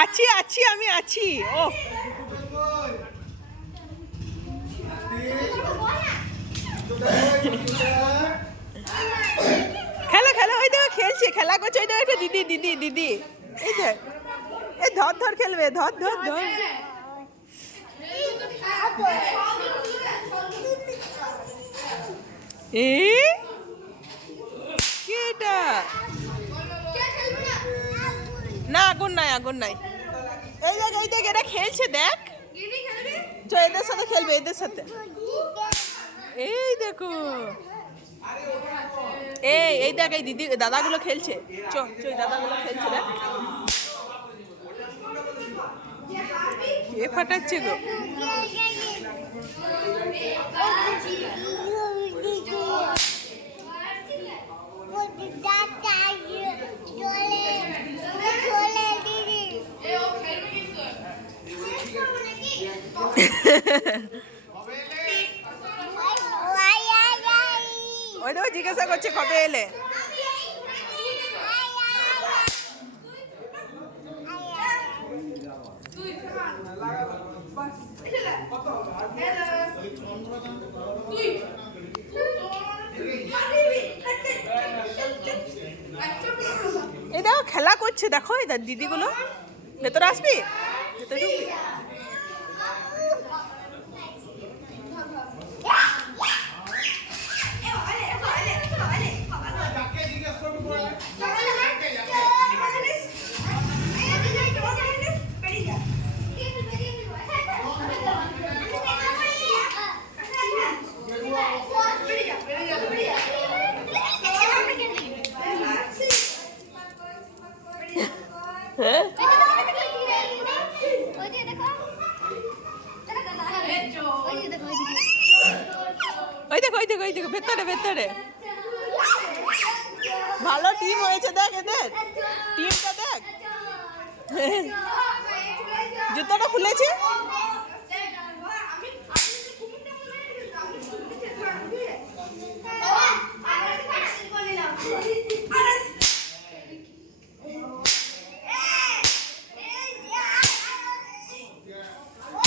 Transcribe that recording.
আছি আছি, আমি আছি। ও। খেলো খেলো, ওই দেখো, খেলছে। খেলা করছে, ওই দিদি দিদি দিদি। এই যে এই ধর ধর খেলবে, ধর ধর ধর। এ কি এটা না আগুন নাই আগুন নাই। এই দেখ এই দেখ এটা খেলছে, দেখ। চ এদের সাথে খেলবে, এদের সাথে। এই দেখো। এই এই দেখ, এই দিদি, দাদাগুলো খেলছে। চ চ, দাদাগুলো খেলছে, দেখ। কে ফাটাচ্ছে গো? ওই দেখো জিজ্ঞাসা করছে কবে এলে? এই দেখো, খেলা করছে, দেখো, এই দিদিগুলো। ভেতরে আসবি? ভেতরে ঢুকবি? হ্যাঁ? ওই দেখো ওই দেখো ওই দেখো, ভেতরে ভেতরে। ভালো টিম হয়েছে, দেখ এদের। টিমটা দেখ। জুতোটা খুলেছে? Yeah.